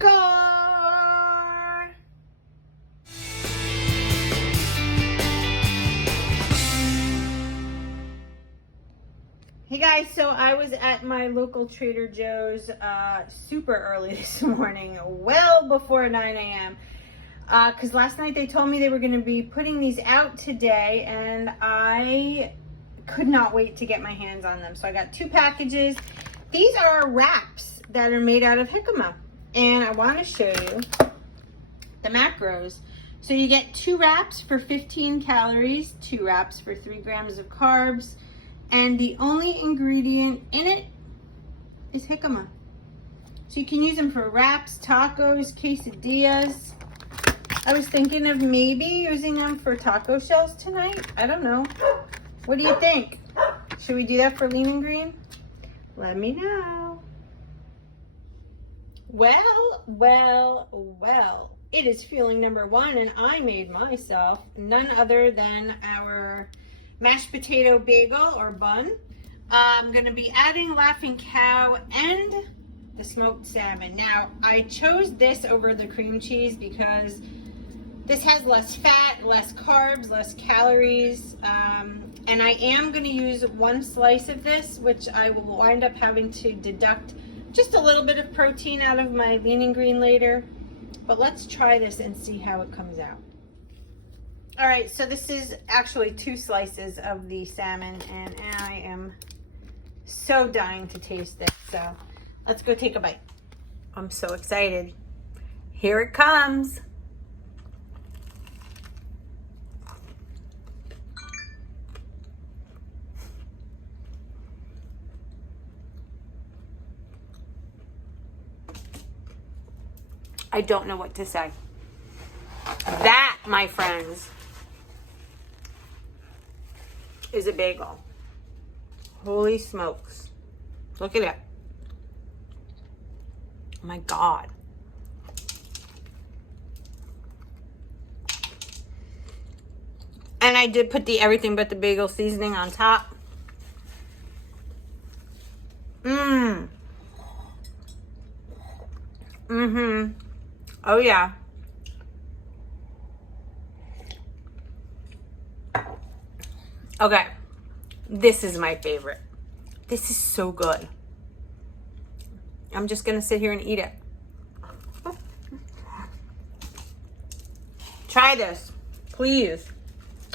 car. Hey guys, so I was at my local Trader Joe's super early this morning, well before 9 a.m. Because last night they told me they were going to be putting these out today, and I could not wait to get my hands on them. So I got 2 packages. These are wraps that are made out of jicama, and I want to show you the macros. So you get 2 wraps for 15 calories, 2 wraps for 3 grams of carbs, and the only ingredient in it is jicama. So you can use them for wraps, tacos, quesadillas. I was thinking of maybe using them for taco shells tonight. I don't know. What do you think? Should we do that for Lean and Green? Let me know. Well. It is fueling number 1, and I made myself none other than our mashed potato bagel or bun. I'm going to be adding Laughing Cow and the smoked salmon. Now, I chose this over the cream cheese because this has less fat, less carbs, less calories, and I am going to use 1 slice of this, which I will wind up having to deduct just a little bit of protein out of my Lean and Green later. But let's try this and see how it comes out. All right, so this is actually 2 slices of the salmon, and I am so dying to taste this. So let's go take a bite. I'm so excited. Here it comes. I don't know what to say. That, my friends, is a bagel. Holy smokes. Look at it. Oh my God. And I did put the everything but the bagel seasoning on top. Oh yeah. Okay. This is my favorite. This is so good. I'm just gonna sit here and eat it. Try this, please.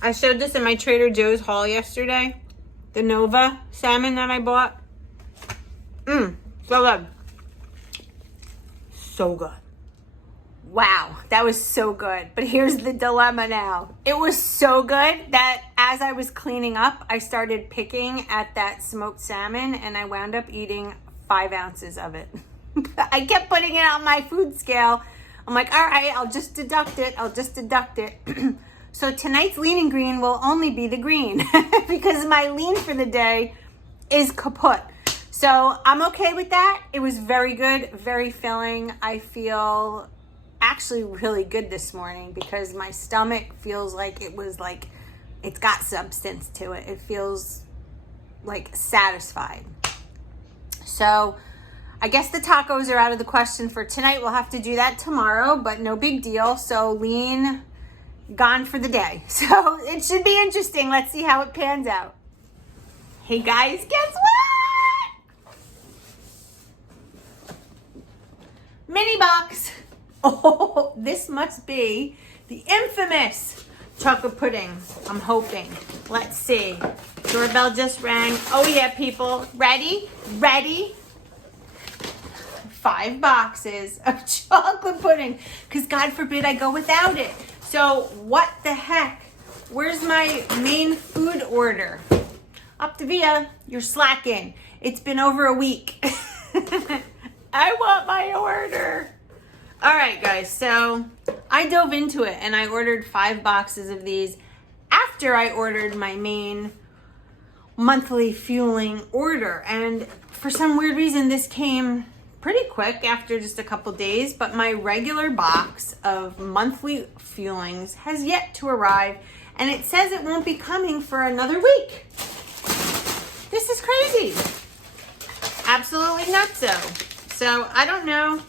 I showed this in my Trader Joe's haul yesterday. The Nova salmon that I bought. So good. So good. Wow, that was so good. But here's the dilemma now. It was so good that as I was cleaning up, I started picking at that smoked salmon, and I wound up eating 5 ounces of it. I kept putting it on my food scale. I'm like, all right, I'll just deduct it. So tonight's Lean and Green will only be the green because my lean for the day is kaput. So I'm okay with that. It was very good, very filling. I feel actually really good this morning because my stomach feels like it's got substance to it. It feels like satisfied. So I guess the tacos are out of the question for tonight. We'll have to do that tomorrow, but no big deal. So lean, gone for the day. So it should be interesting. Let's see how it pans out. Hey guys, guess what? Mini box. Oh, this must be the infamous chocolate pudding. I'm hoping. Let's see. Doorbell just rang. Oh yeah, people. Ready? 5 boxes of chocolate pudding. Because God forbid I go without it. So what the heck? Where's my main food order? Optavia, you're slacking. It's been over a week. I want my order. All right, guys, so I dove into it and I ordered 5 boxes of these after I ordered my main monthly fueling order. And for some weird reason, this came pretty quick after just a couple days, but my regular box of monthly fuelings has yet to arrive, and it says it won't be coming for another week. This is crazy. Absolutely nutso. So I don't know.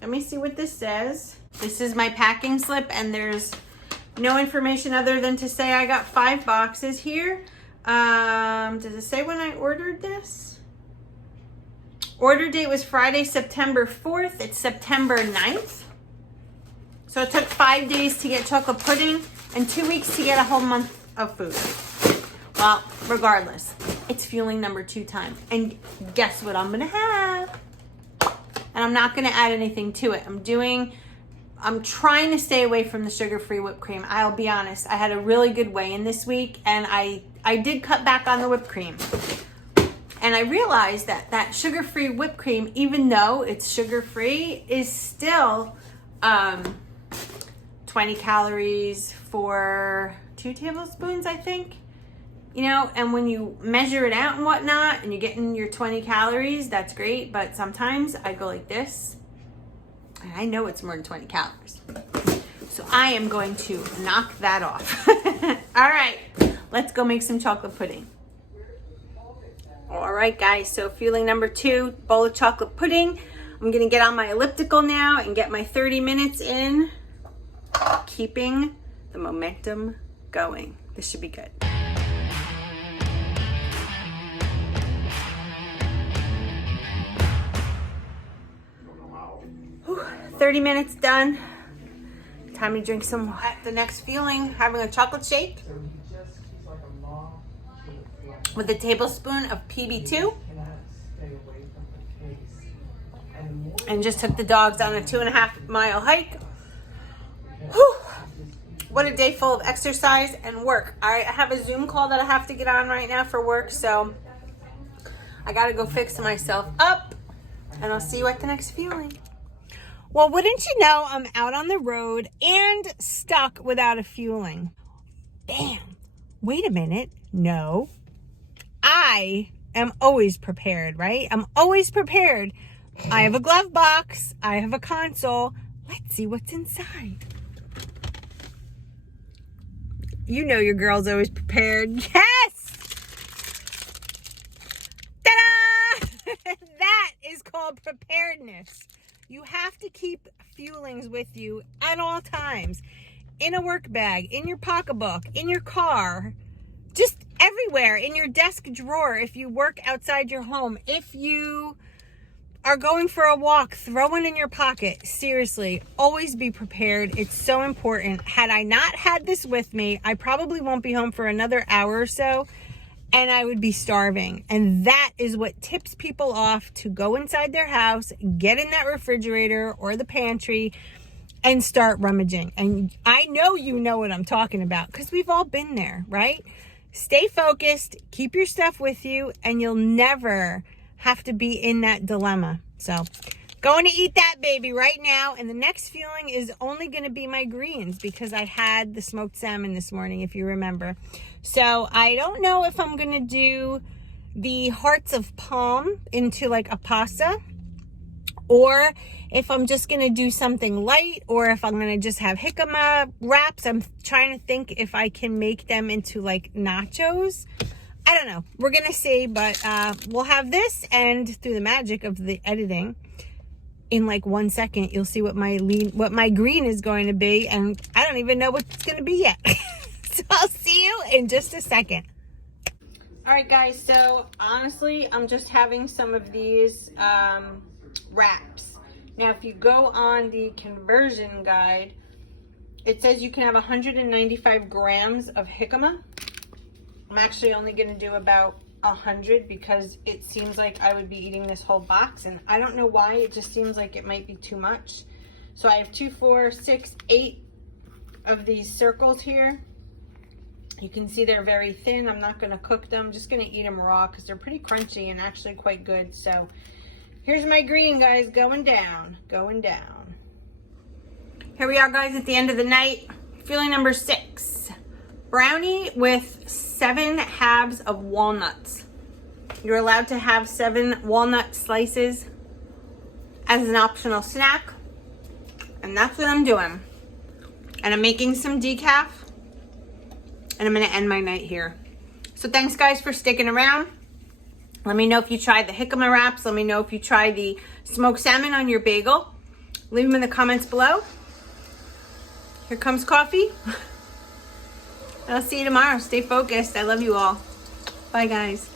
Let me see what this says. This is my packing slip, and there's no information other than to say I got 5 boxes here. Does it say when I ordered this? Order date was Friday, September 4th. It's September 9th. So it took 5 days to get chocolate pudding and 2 weeks to get a whole month of food. Well, regardless, it's fueling number 2 time. And guess what I'm gonna have? And I'm not gonna add anything to it. I'm trying to stay away from the sugar-free whipped cream. I'll be honest, I had a really good weigh-in this week, and I did cut back on the whipped cream. And I realized that sugar-free whipped cream, even though it's sugar-free, is still 20 calories for 2 tablespoons, I think. You know, and when you measure it out and whatnot, and you're getting your 20 calories, that's great. But sometimes I go like this, and I know it's more than 20 calories. So I am going to knock that off. All right, let's go make some chocolate pudding. All right, guys, so fueling number 2, bowl of chocolate pudding. I'm gonna get on my elliptical now and get my 30 minutes in, keeping the momentum going. This should be good. 30 minutes done. Time to drink some. The next feeling, having a chocolate shake with a tablespoon of PB2. And just took the dogs on a 2.5 mile hike. Whew. What a day full of exercise and work. I have a Zoom call that I have to get on right now for work, so I gotta go fix myself up, and I'll see you at the next feeling. Well, wouldn't you know, I'm out on the road and stuck without a fueling. Bam. Wait a minute. No. I am always prepared, right? I'm always prepared. I have a glove box. I have a console. Let's see what's inside. You know your girl's always prepared. Yes! Ta-da! That is called preparedness. You have to keep fuelings with you at all times. In a work bag, in your pocketbook, in your car, just everywhere, in your desk drawer if you work outside your home. If you are going for a walk, throw one in your pocket. Seriously, always be prepared. It's so important. Had I not had this with me, I probably won't be home for another hour or so, and I would be starving. And that is what tips people off to go inside their house, get in that refrigerator or the pantry, and start rummaging. And I know you know what I'm talking about, because we've all been there, right? Stay focused, keep your stuff with you, and you'll never have to be in that dilemma. So going to eat that baby right now, and the next fueling is only going to be my greens, because I had the smoked salmon this morning, if you remember. So I don't know if I'm going to do the hearts of palm into like a pasta, or if I'm just going to do something light, or if I'm going to just have jicama wraps. I'm trying to think if I can make them into like nachos. I don't know. We're going to see, but we'll have this, and through the magic of the editing, in like 1 second, you'll see what my green is going to be, and I don't even know what it's going to be yet. So I'll see you in just a second. All right, guys. So honestly, I'm just having some of these wraps. Now, if you go on the conversion guide, it says you can have 195 grams of jicama. I'm actually only going to do about 100, because it seems like I would be eating this whole box, and I don't know why. It just seems like it might be too much. So I have 2, 4, 6, 8 of these circles here. You can see they're very thin. I'm not going to cook them. I'm just going to eat them raw, because they're pretty crunchy and actually quite good. So here's my green, guys, going down, going down. Here we are, guys, at the end of the night. Feeling number 6. Brownie with 7 halves of walnuts. You're allowed to have 7 walnut slices as an optional snack. And that's what I'm doing. And I'm making some decaf. And I'm going to end my night here. So thanks, guys, for sticking around. Let me know if you tried the jicama wraps. Let me know if you tried the smoked salmon on your bagel. Leave them in the comments below. Here comes coffee. I'll see you tomorrow. Stay focused. I love you all. Bye, guys.